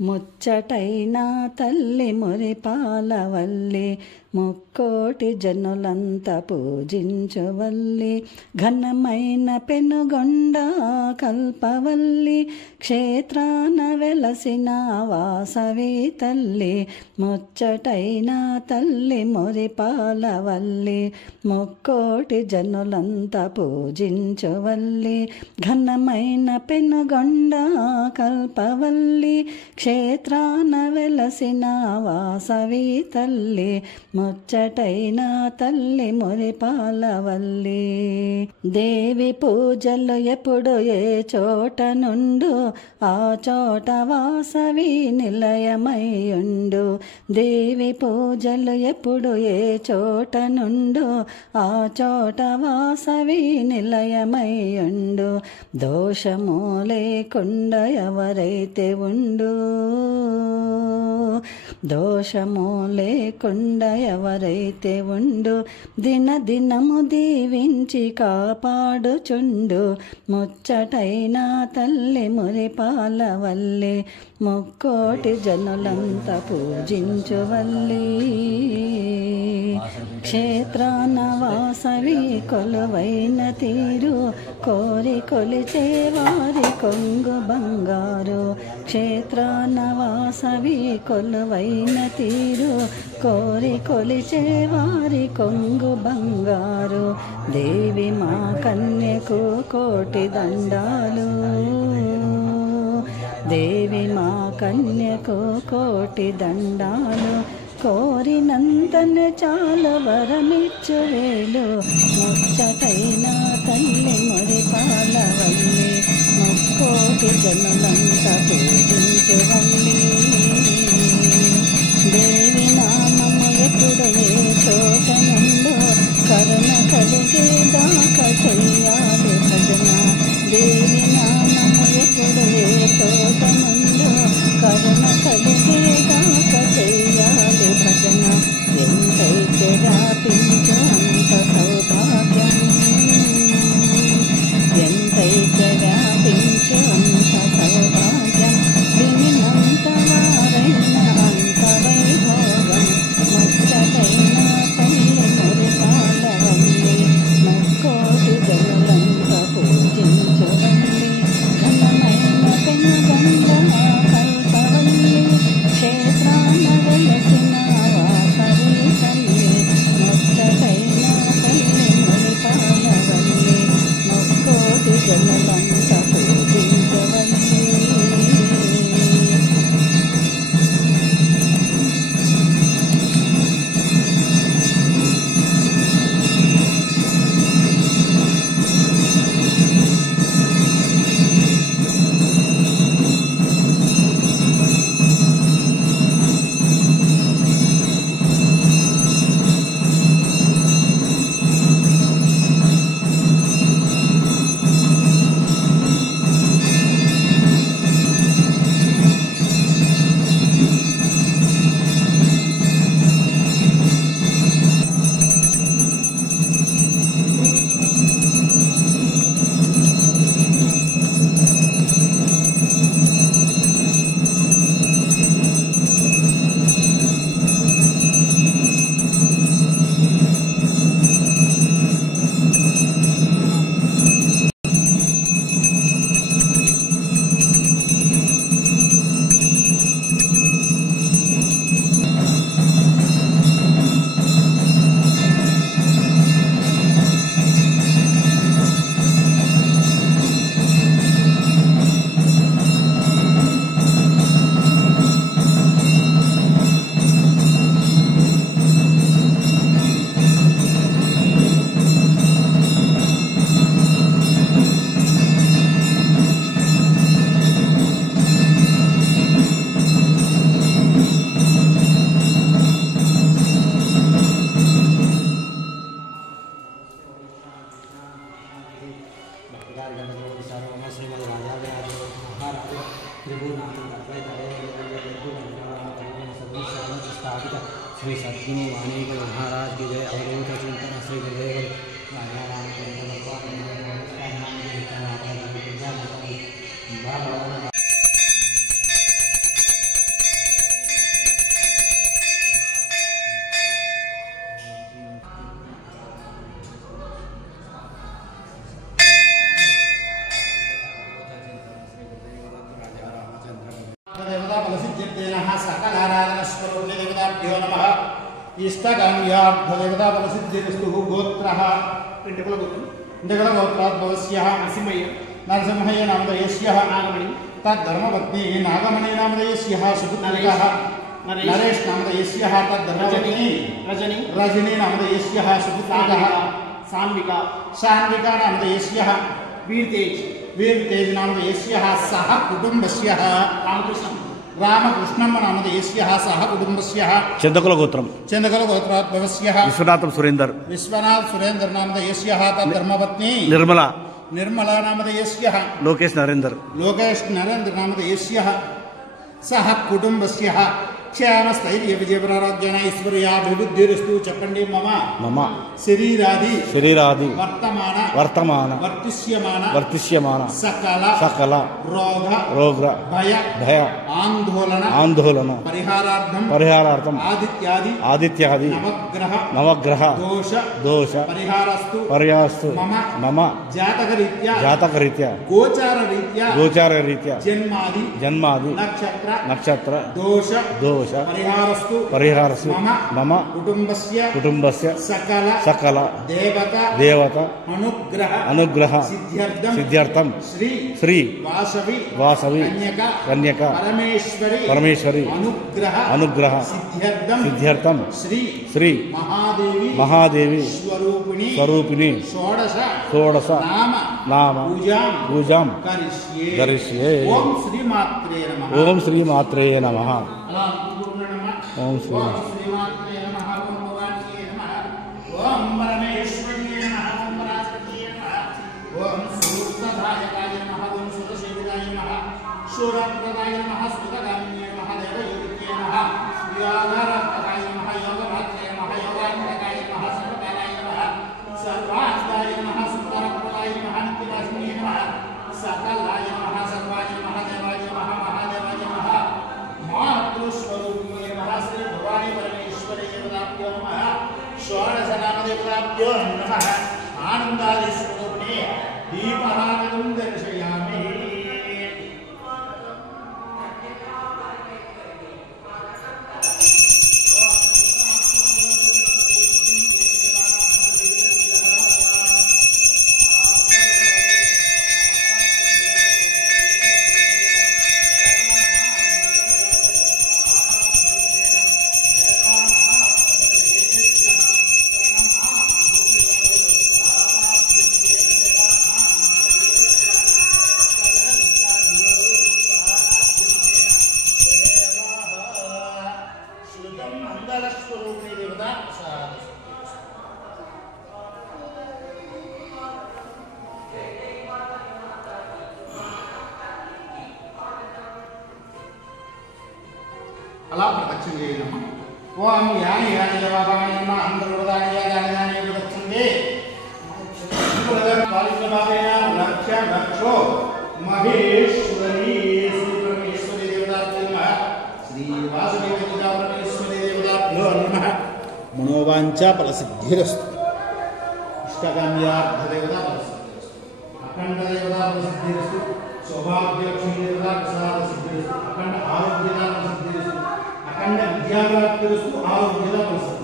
ముచ్చటైన తల్లి మురిపాలవల్లి ముక్కోటి జనులంతా పూజించువల్లి ఘనమైన పెనుగొండ కల్పవల్లి క్షేత్రాన వెలసిన వాసవి తల్లి ముచ్చటైన తల్లి మురిపాలవల్లి ముక్కోటి జనులంతా పూజించువల్లి ఘనమైన పెనుగొండ కల్పవల్లి క్షేత్రాన వెలసిన వాసవి తల్లి ముచ్చటైన తల్లి మురిపాలవల్లి దేవి పూజలు ఎప్పుడు ఏ చోట నుండు ఆ చోట వాసవి నిలయమయ్యుండు దేవి పూజలు ఎప్పుడు ఏ చోట నుండు ఆ చోట వాసవి నిలయమయ్యుండు దోషము లేకుండా ఎవరైతే ఉండు దోషము లేకుండా ఎవరైతే ఉండు దినదినము దీవించి కాపాడుచుండు ముచ్చటైన తల్లి మురిపాలవల్లి ముక్కోటి జనులంతా పూజించువల్లి క్షేత్రాన వాసవి కొలువైన తీరు కోరి కొలిచే వారి కొంగు బంగారు క్షేత్రాన వాసవి కొలువైన తీరు కోరి కొలిచే వారి కొంగు బంగారు దేవి మా కన్యకు కోటి దండాలు దేవి మా కన్యకు కోటి దండాలు కోరినంతనే చాలా వరమిచ్చు వేలు ముచ్చటైన తల్లి మురిపాలవల్లి ముక్కోటి జనులంతా పూజించువల్లి దేవి నామము ఎప్పుడు ఏ చోట నుండో కరుణ కలిగేదాకా చెయ్యాలి భజన దేవి నామము ఎప్పుడు ఏ చోట నుండో కరుణ కలిగేదాకా చెయ్యాలి భజన ఎంతైతే వ్యాపించు అంత సౌభాగ్యం ఎంతైతే వ్యాపించు అంత సౌభాగ్యం వినినంత వారైన అంత వైభోగం ముచ్చటైన తల్లి మురిపాలవల్లి ముక్కోటి జనులంతా పూజించువల్లి ఘనమైన పెనుగొండ కల్పవల్లి క్షేత్రాన వెలసిన వాసవి తల్లి ముచ్చటైన తల్లి మురిపాలవల్లి ముక్కోటి జనులంతా పూజించువల్లి श्री सद्गुरु वाणीगुरु महाराज की जय। अवधूत चिंतन श्री गुरुदेव नैवेद्येनः सकलाराधनस्वरूपिणीदेवताभ्यो नमः इष्टकाम्यार्थदेवताफलसिद्धिरस्तु गोत्रः इंटकलगोत्राद्भवस्यः नरसिंहय्य नामधेयस्यः नागमणि तद्धर्मपत्नी नागमणि नामधेयस्यः सुपुत्रः नरेश नामधेयस्यः तद्धर्मपत्नी रजनी नामधेयस्यः सुपुत्रः सान्विका नामधेयस्यः वीरतेज नामधेयस्यः सह कुटुम्बस्यः रामकृष्णम नामधेयस्यः सह कुटुम्बस्यः चंदकलगोत्राद्भवस्यः विश्वनाथ सुरेंद्र नामधेयस्यः तद्धर्मपत्नी निर्मला नामधेयस्यः लोकेश नरेंद्र नामधेयस्यः सह कुटुम्बस्यः क्षेम स्थैर्य विजयपराराध्यन ऐश्वर्याभिवृद्धिरस्तु चक्कंडी मम शरीरादि वर्तमान वर्तिष्यमान सकल रोग भय आंदोलन परिहारार्थम आदित्यादि नवग्रह दोष परिहारस्तु मम जातकरीत्या गोचार रीत्या जन्मादि नक्षत्र दोष परिहारस्तु मम कुटुम्बस्य सकल देवता अनुग्रह सिद्ध्यर्थम श्री वासवी कन्यका परमेश्वरी अनुग्रह सिद्ध्यर्थम श्री महादेवी स्वरूपिणी षोडश नाम पूजां करिष्ये। ओम श्री मात्रे नमः। ओम श्रीमात्रे नमः। ओम भगवान्ये नमः। ओम परमेश्वर्ये नमः। ओम पराशक्तिये नमः। ओम सूक्तधायकाय नमः। ओम सुरसेविताय नमः। शूरप्रदाय नमः। स्तुतगामिन्ये नमः। देवयोगिन्ये नमः। योगारक्तकाय नमः। योगभद्रे नमः। योगान्तकाय नमः। सर्वकालाय नमः। सर्वास्ताय नमः। सुतरप्रदाय नमः। नित्यवासिन्ये नमः। सकलाय नमः। सर्वाय नमः। देवाय नमः। महादेवाय नमः। मातृस्वरूपिणे नमः। श्री भवानी परमेश्वरी देवताभ्यो नमः। षोडशनामदेवताभ्यो नमः। आनन्दादि स्वरूपिणे दीपहारं दर्शयामि। अला प्रदक्षिण नमः। ओम यानि यानि जवाबानि अंतर्वदानि यानि प्रदक्षिणे पालितभावेन लक्ष्यो महेश्वरी श्री परमेश्वरी देवताभ्यो नमः। श्री वासुदेव देवता परमेश्वरी देवताभ्यो नमः। मनोवांछा फलसिद्धिरस्तु। इष्टकाम्यार्थ देवता फलसिद्धिरस्तु। अखंड देवता फलसिद्धिरस्तु। सौभाग्यलक्ष्मी देवता प्रसाद सिद्धिरस्तु। अखंड आरोग्यदा फलसिद्धिरस्तु। अखंड विद्याप्राप्तिरस्तु। आरोग्यदा फलसिद्धिरस्तु।